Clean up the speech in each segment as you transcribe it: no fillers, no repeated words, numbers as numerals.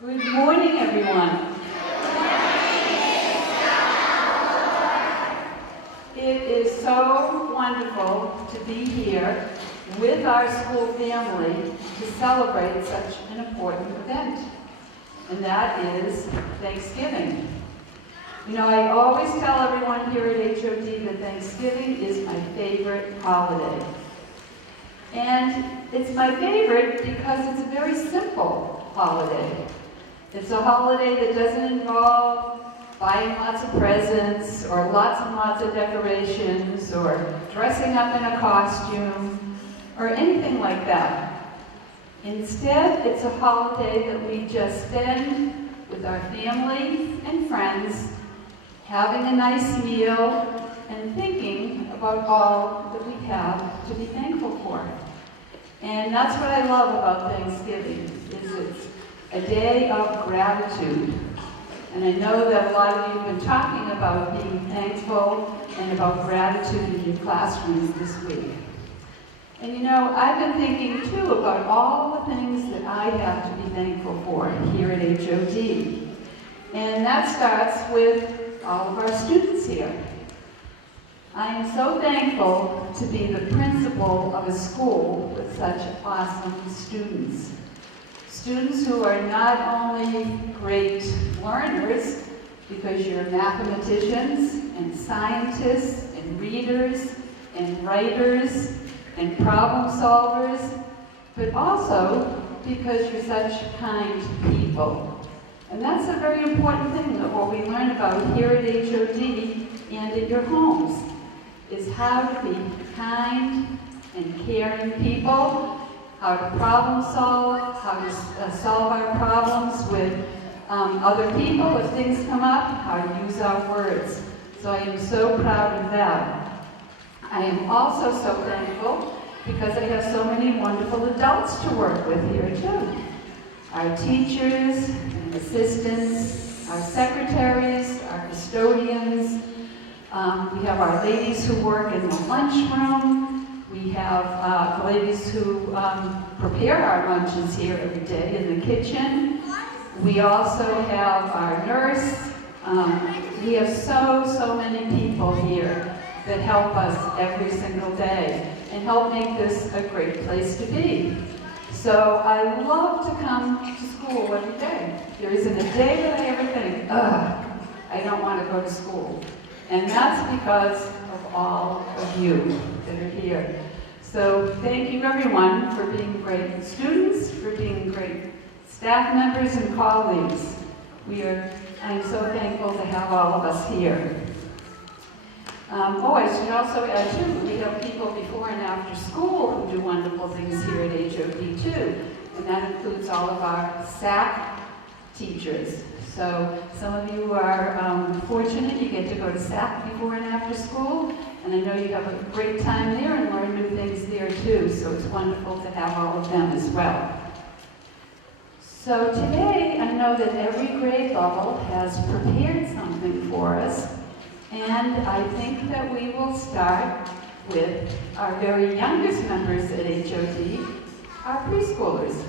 Good morning, everyone. It is so wonderful to be here with our school family to celebrate such an important event, and that is Thanksgiving. You know, I always tell everyone here at HOD that Thanksgiving is my favorite holiday. And it's my favorite because it's a very simple holiday. It's a holiday that doesn't involve buying lots of presents or lots and lots of decorations or dressing up in a costume or anything like that. Instead, it's a holiday that we just spend with our family and friends, having a nice meal and thinking about all that we have to be thankful for. And that's what I love about Thanksgiving, is it's a day of gratitude. And I know that a lot of you have been talking about being thankful and about gratitude in your classrooms this week. And you know, I've been thinking too about all the things that I have to be thankful for here at HOD. And that starts with all of our students here. I am so thankful to be the principal of a school with such awesome students. Students who are not only great learners, because you're mathematicians and scientists and readers and writers and problem solvers, but also because you're such kind people. And that's a very important thing that what we learn about here at HOD and at your homes, is how to be kind and caring people, how to problem solve, how to solve our problems with other people if things come up, how to use our words. So I am so proud of that. I am also so thankful because I have so many wonderful adults to work with here too. Our teachers and assistants, our secretaries, our custodians. We have our ladies who work in the lunchroom. We have ladies who prepare our lunches here every day in the kitchen. We also have our nurse. We have so many people here that help us every single day and help make this a great place to be. So I love to come to school every day. There isn't a day that I ever think, ugh, I don't want to go to school. And that's because of all of you that are here. So thank you everyone for being great students, for being great staff members and colleagues. I'm so thankful to have all of us here. I should also add too, we have people before and after school who do wonderful things here at HOD too. And that includes all of our SAC teachers. So some of you are fortunate, you get to go to SAC before and after school, and I know you have a great time there and learn new things there too, so it's wonderful to have all of them as well. So today, I know that every grade level has prepared something for us, and I think that we will start with our very youngest members at HOD, our preschoolers.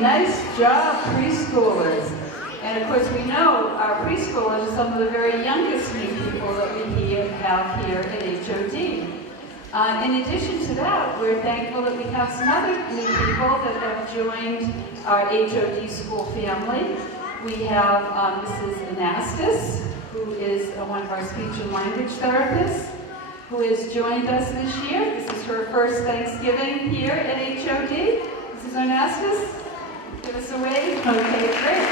Nice job, preschoolers. And of course we know our preschoolers are some of the very youngest new people people that we have here at HOD. In addition to that, we're thankful that we have some other new people that have joined our HOD school family. We have Mrs. Anastas, who is one of our speech and language therapists, who has joined us this year. This is her first Thanksgiving here at HOD. Mrs. Anastas, give us a wave. Okay, great.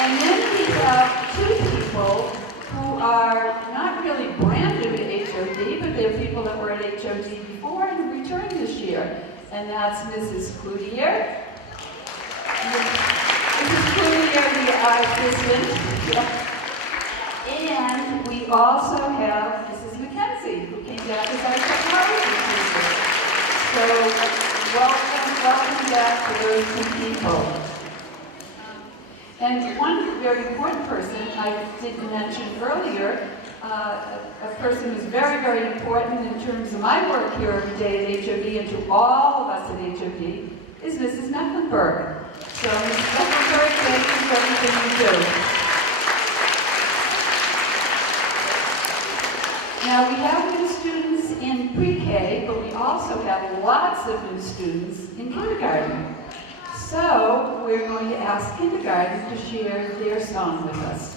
And then we have two people who are not really brand new to HOD, but they're people that were at HOD before and returned this year. And that's Mrs. Cloutier. Mrs. Cloutier, the assistant. And we also have Mrs. McKenzie, who came back as our technology teacher. So welcome back to those two people. And one very important person I didn't mention earlier, a person who's very, very important in terms of my work here every day at HOD and to all of us at HOD, is Mrs. Mecklenburg. So Mrs. Mecklenburg, thank you for everything you do. Now we have new students in pre-K, but we also have lots of new students in kindergarten. So we're going to ask kindergarten to share their song with us.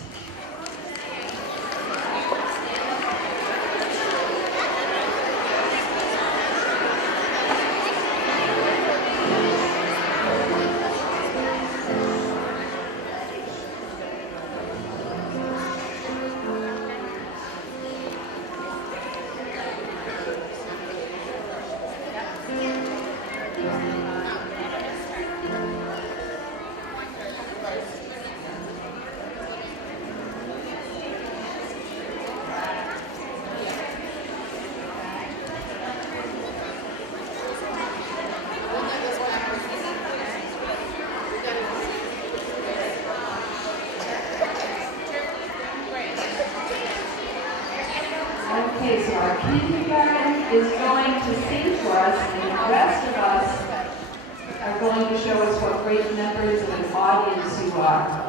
Okay, so our kindergarten is going to sing for us, and the rest of us are going to show us what great members of an audience you are.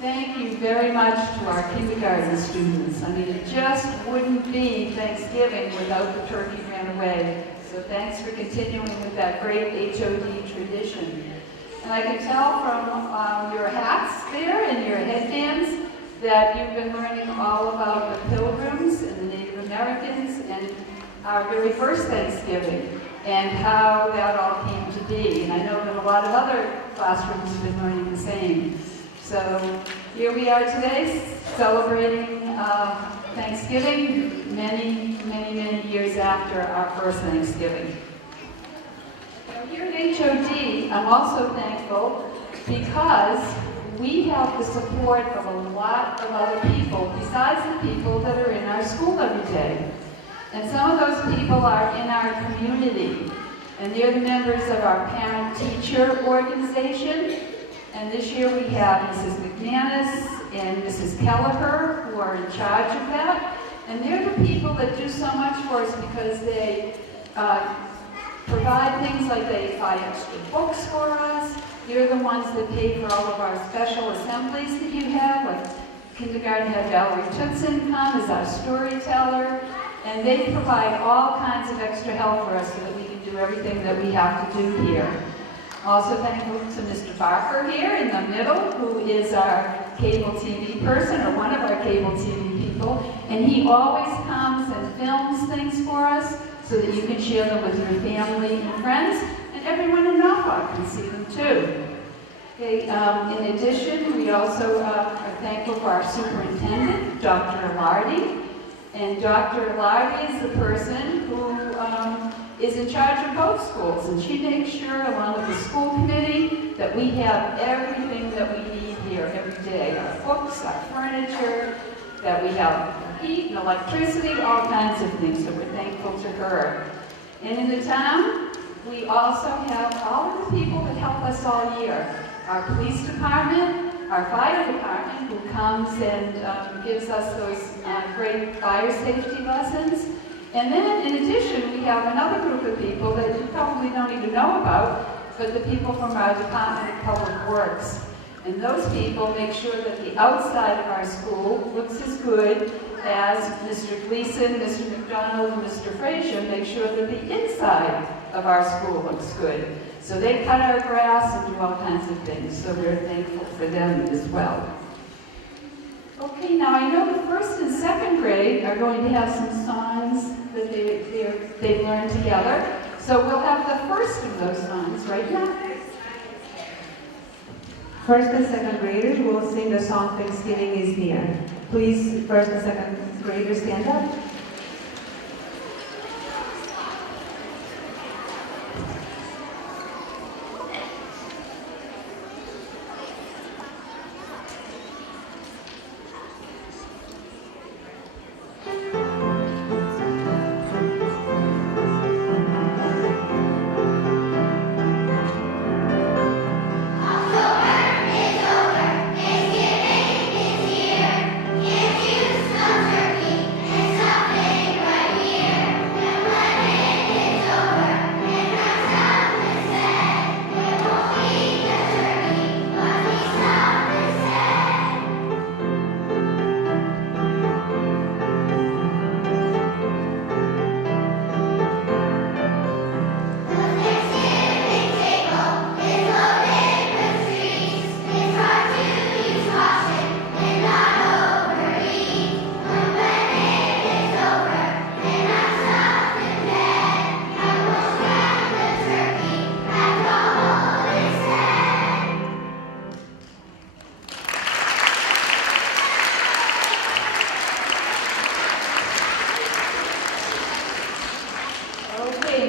Thank you very much to our kindergarten students. I mean, it just wouldn't be Thanksgiving without the turkey ran away. So thanks for continuing with that great HOD tradition. And I can tell from your hats there and your headbands that you've been learning all about the Pilgrims and the Native Americans and our very first Thanksgiving and how that all came to be. And I know that a lot of other classrooms have been learning the same. So here we are today celebrating Thanksgiving many years after our first Thanksgiving. Here at HOD, I'm also thankful because we have the support of a lot of other people besides the people that are in our school every day. And some of those people are in our community, and they're the members of our parent-teacher organization. And this year we have Mrs. McManus and Mrs. Kelleher who are in charge of that. And they're the people that do so much for us because they provide things like they buy extra books for us. They're the ones that pay for all of our special assemblies that you have, like kindergarten had Valerie Tootson come as our storyteller. And they provide all kinds of extra help for us so that we can do everything that we have to do here. Also thankful to Mr. Barker here in the middle, who is our cable TV person, or one of our cable TV people. And he always comes and films things for us so that you can share them with your family and friends, and everyone in Norfolk can see them too. Okay, in addition, we also are thankful for our superintendent, Dr. Alardi. And Dr. Alardi is the person who is in charge of both schools, and she makes sure, along with the school committee, that we have everything that we need here every day. Our books, our furniture, that we have heat and electricity, all kinds of things, so we're thankful to her. And in the town, we also have all of the people that help us all year. Our police department, our fire department, who comes and gives us those great fire safety lessons. And then, in addition, we have another group of people that you probably don't even know about, but the people from our Department of Public Works. And those people make sure that the outside of our school looks as good as Mr. Gleason, Mr. McDonald, and Mr. Frazier make sure that the inside of our school looks good. So they cut our grass and do all kinds of things, so we're thankful for them as well. Okay, now I know the first and second grade are going to have some songs that they've learned together. So we'll have the first of those songs right now. First and second graders will sing the song Thanksgiving is Near. Please, first and second graders, stand up.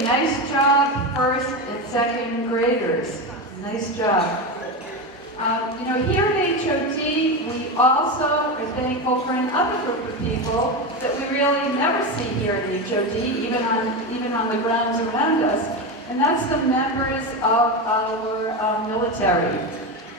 Nice job, first and second graders. Nice job. Here at HOD, we also are thankful for another group of people that we really never see here at HOD, even on the grounds around us, and that's the members of our military.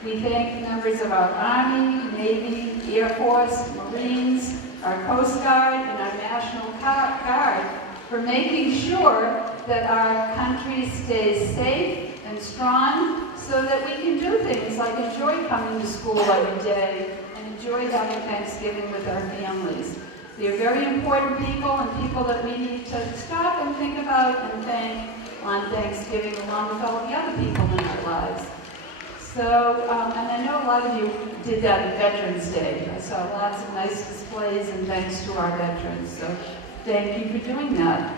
We thank members of our Army, Navy, Air Force, Marines, our Coast Guard, and our National Guard for making sure that our country stays safe and strong so that we can do things like enjoy coming to school every day and enjoy having Thanksgiving with our families. They're very important people and people that we need to stop and think about and thank on Thanksgiving along with all the other people in our lives. So, and I know a lot of you did that at Veterans Day. I saw lots of nice displays and thanks to our veterans. So thank you for doing that.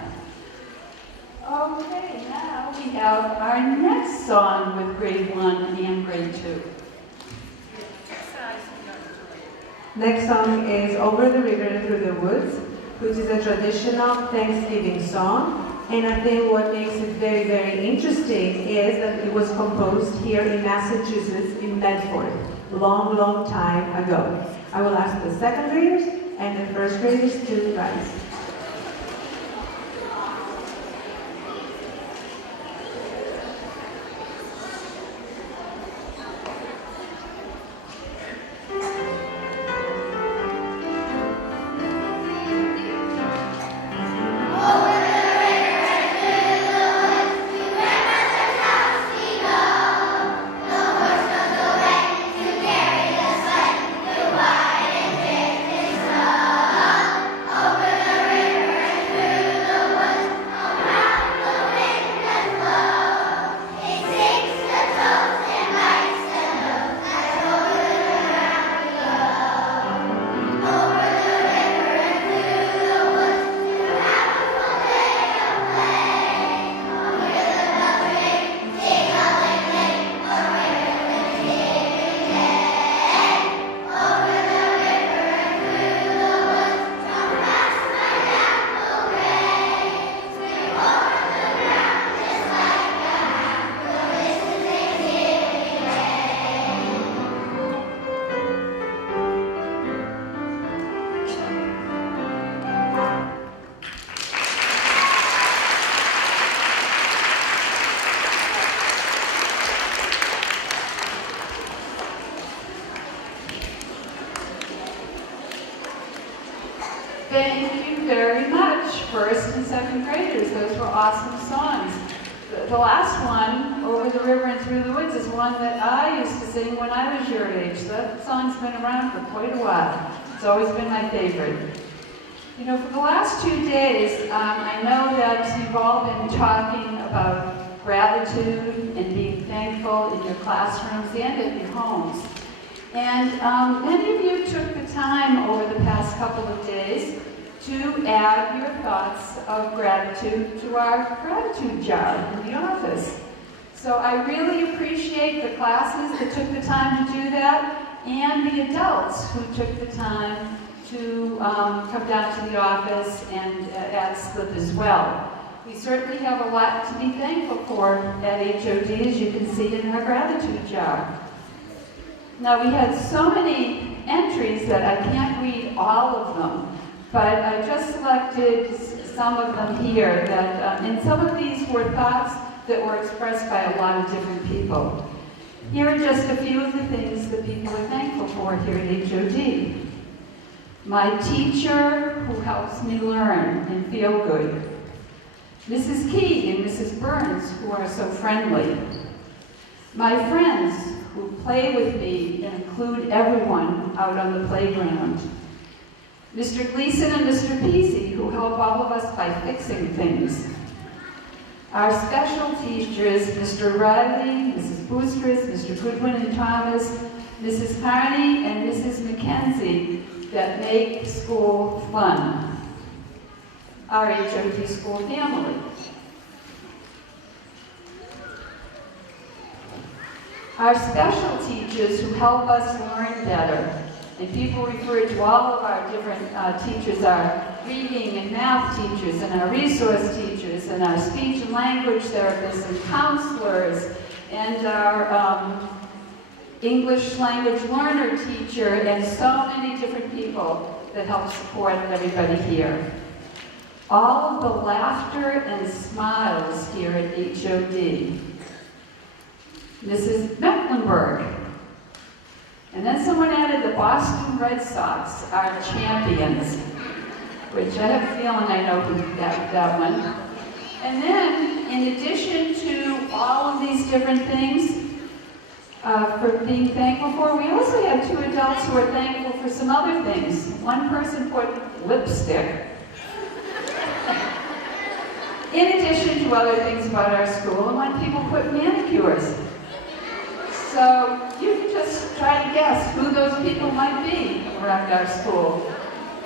Okay, now we have our next song with grade 1 and grade 2. Next song is Over the River and Through the Woods, which is a traditional Thanksgiving song. And I think what makes it very, very interesting is that it was composed here in Massachusetts, in Medford, long, long time ago. I will ask the second graders and the first graders to rise. Thank you very much, first and second graders. Those were awesome songs. The last one, Over the River and Through the Woods, is one that I used to sing when I was your age. That song's been around for quite a while. It's always been my favorite. You know, for the last 2 days, I know that you've all been talking about gratitude and being thankful in your classrooms and at your homes. And many of you took the time over the past couple of days to add your thoughts of gratitude to our gratitude jar in the office. So I really appreciate the classes that took the time to do that, and the adults who took the time to come down to the office and add slip as well. We certainly have a lot to be thankful for at HOD, as you can see in our gratitude jar. Now, we had so many entries that I can't read all of them, but I just selected some of them here, that, and some of these were thoughts that were expressed by a lot of different people. Here are just a few of the things that people are thankful for here at HOD. My teacher, who helps me learn and feel good. Mrs. Key and Mrs. Burns, who are so friendly. My friends, who play with me and include everyone out on the playground. Mr. Gleason and Mr. Peasy, who help all of us by fixing things. Our special teachers, Mr. Riley, Mrs. Boosters, Mr. Goodwin and Thomas, Mrs. Carney and Mrs. McKenzie, that make school fun. Our HOD school family. Our special teachers who help us learn better. And people refer to all of our different teachers, our reading and math teachers, and our resource teachers, and our speech and language therapists and counselors, and our English language learner teacher, and so many different people that help support everybody here. All of the laughter and smiles here at HOD. Mrs. Mecklenburg. And then someone added the Boston Red Sox, our champions, which I have a feeling I know who that one. And then, in addition to all of these different things for being thankful for, we also have 2 adults who are thankful for some other things. One person put lipstick. In addition to other things about our school, and one people put manicures. So you can just try to guess who those people might be around our school.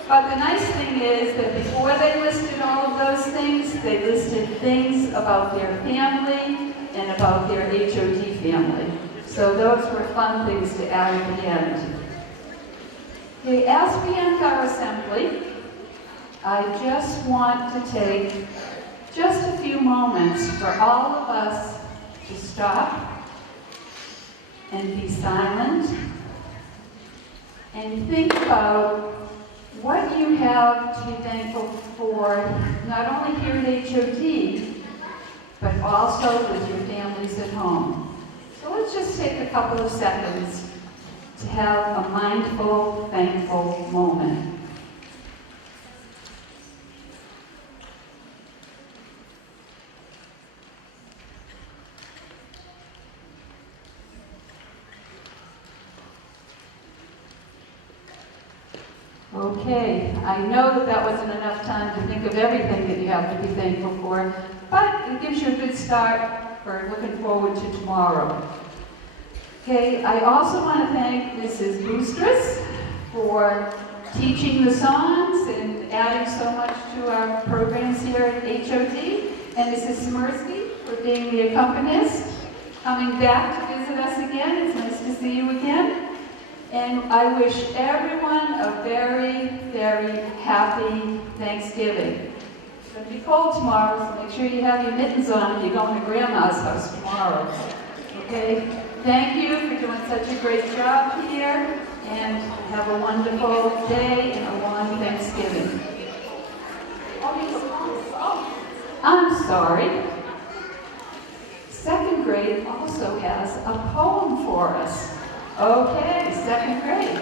But the nice thing is that before they listed all of those things, they listed things about their family and about their HOD family. So those were fun things to add at the end. Okay, as we end our assembly, I just want to take just a few moments for all of us to stop and be silent and think about what you have to be thankful for, not only here at HOD, but also with your families at home. So let's just take a couple of seconds to have a mindful, thankful moment. Okay, I know that wasn't enough time to think of everything that you have to be thankful for, but it gives you a good start for looking forward to tomorrow. Okay, I also want to thank Mrs. Boostris for teaching the songs and adding so much to our programs here at HOD, and Mrs. Smirsky for being the accompanist, coming back to visit us again. It's nice to see you again. And I wish everyone a very, very happy Thanksgiving. It's going to be cold tomorrow, so make sure you have your mittens on when you're going to Grandma's house tomorrow. Okay? Thank you for doing such a great job here, and have a wonderful day and a long Thanksgiving. Oh, I'm sorry. Second grade also has a poem for us. Okay, second grade.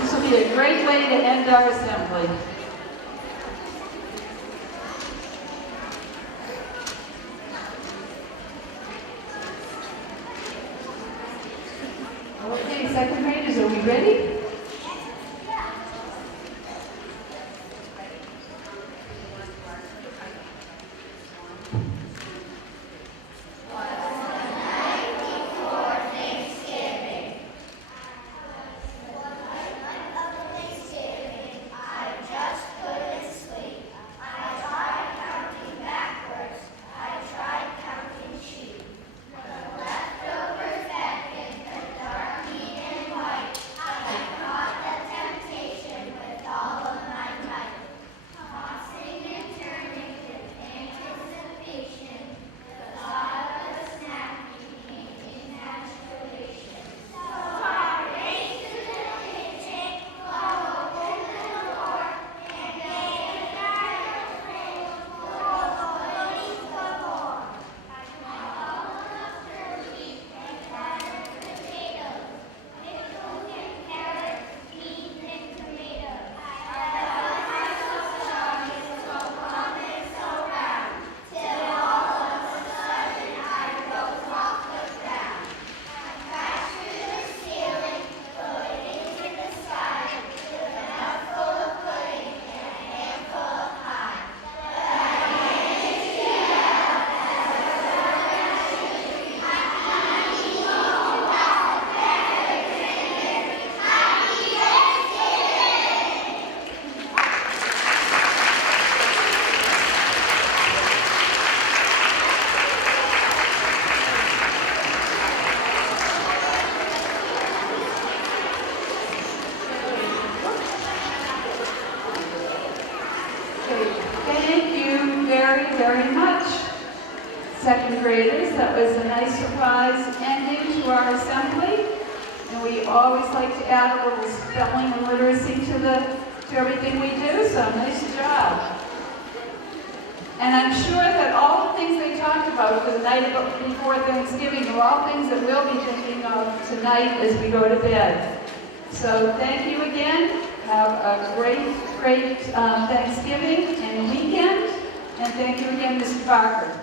This will be a great way to end our assembly. Okay, second graders, are we ready? Very much. Second graders, that was a nice surprise ending to our assembly. And we always like to add a little spelling and literacy to everything we do, so nice job. And I'm sure that all the things they talked about for the night before Thanksgiving are all things that we'll be thinking of tonight as we go to bed. So thank you again. Have a great Thanksgiving and weekend. And thank you again, Mr. Barker.